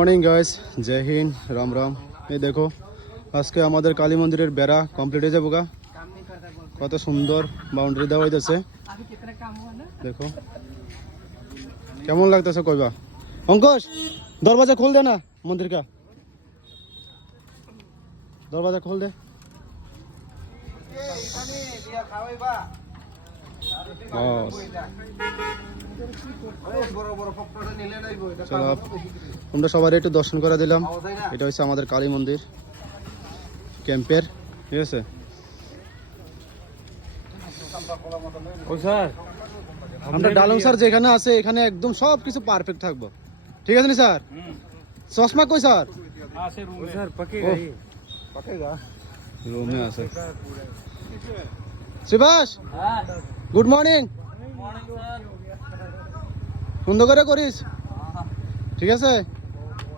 Morning guys, জয় হিন্দ, রাম রাম। এই দেখো আজকে আমাদের কালী মন্দিরের বেড়া কমপ্লিট হয়ে যাবো গা। কত সুন্দর বাউন্ডারি দেওয়া হইতেছে, দেখো কেমন লাগতেছে কইবা। অঙ্কুশ, দরवाजा खोल दे ना मंदिर का, दरवाजा खोल दे। আমরা সবাই একটু দর্শন করে দিলাম। এটা হচ্ছে আমাদের কালী মন্দির ক্যাম্পের, ঠিক আছে। আমরা ডালং স্যার যেখানে আছে এখানে একদম সব কিছু পারফেক্ট থাকবো, ঠিক আছে নি স্যার? চশমা কই স্যার? রুমে আছে। Shibas, good morning. সুন্দর করে করিস, ঠিক আছে।